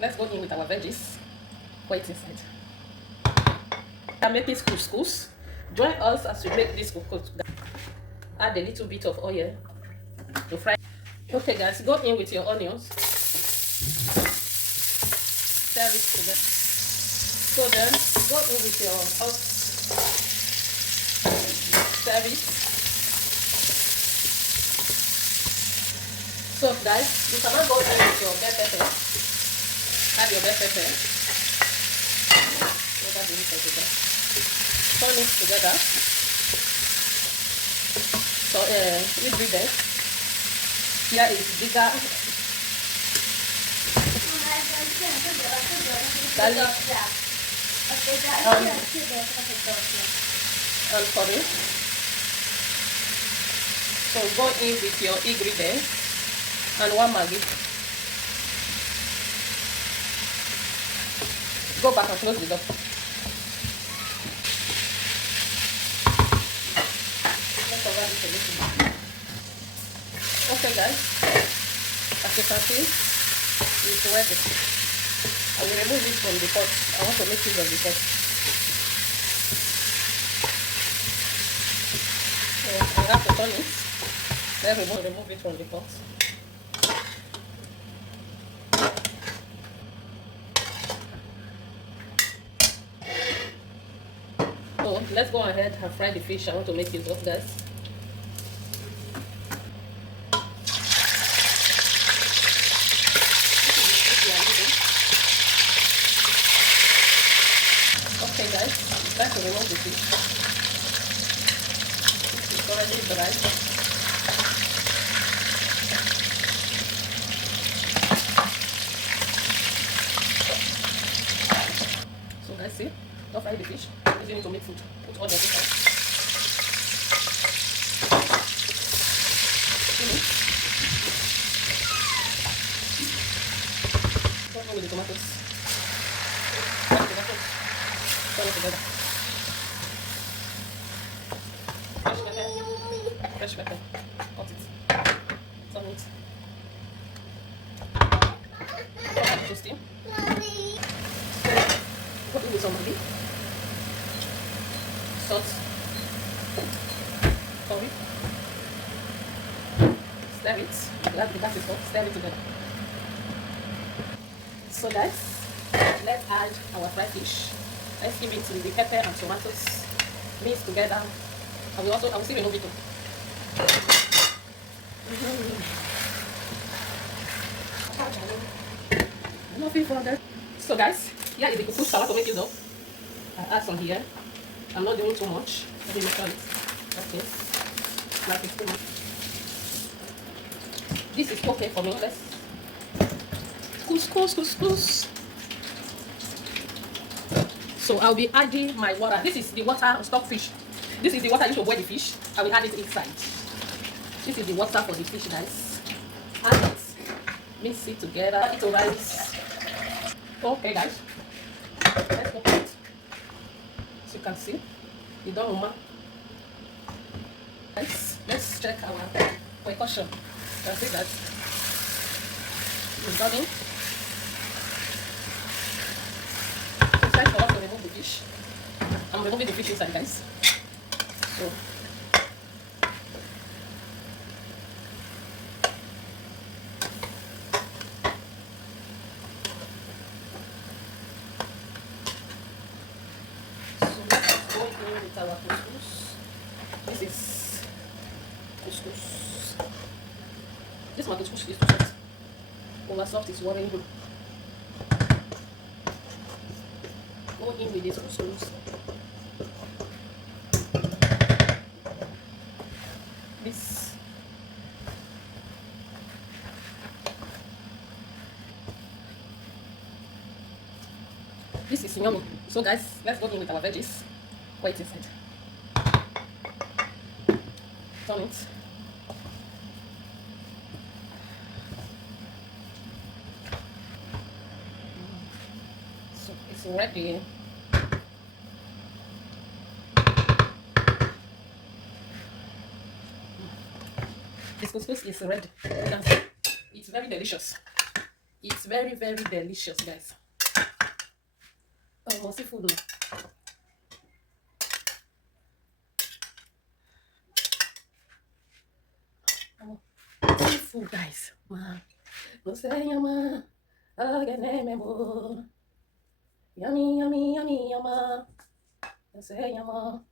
let's go in with our veggies. Wait inside. I'm making couscous. Join us as we make this couscous. Add a little bit of oil to fry. Okay guys, go in with your onions. Stir it together. So then go in with your salt. Stir it. So guys, you cannot go in with your bell pepper. Add your bell pepper. Turn it together. So ingredients. Here is bigger garlic and curry. So go in with your ingredients and one Maggi. Go back and close the door. Let's cover this a little bit. Okay guys, as you can see, it's ready. I will remove it from the pot. I want to make use of the pot. So I have to turn it. Then remove it from the pot. So let's go ahead and fry the fish. I want to make use of guys. Okay guys, it's time to remove the fish. It's already dry. So guys, see, don't fry the fish. I'm using it to make food. Put all the inside. Go with the tomatoes. Turn it together. Fresh pepper. Cut it. Turn it. Turn it to steam. Put it with some Maggi. Salt. Curry. Stir it. The gas is hot. Stir it together. So guys, let's add our fried fish. Let's give it with the pepper and tomatoes mixed together. I will still remove it too. Nothing for that. So guys, here is the couscous I want to make use of. I add some here. I'm not doing too much. Let me make it. Okay. Like it's too much. This is okay for me. Let's couscous. So I'll be adding my water. This is the water of stockfish. This is the water I use to boil the fish. I will add it inside. This is the water for the fish, guys. Add it. Mix it together. Add it to rice. Okay, guys. Let's open it. As you can see, the done. Guys, let's check our precaution. You can see that it's done. It's time for us to remove the fish. I'm removing the fish inside, guys. So let's go in with our couscous. This is couscous. This my couscous is too soft. Over soft is worrying you. Go in with this couscous. This is yummy. So guys, let's go in with our veggies. Wait inside. Turn it. So it's ready. This couscous is ready. It's very delicious. It's very, very delicious, guys. Oh, seafood. Oh, seafood, guys. Man. No say, yama. Yummy, yummy, yummy, yama. No say, yama.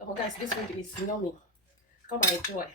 Oh, guys, this food is yummy. Come and enjoy.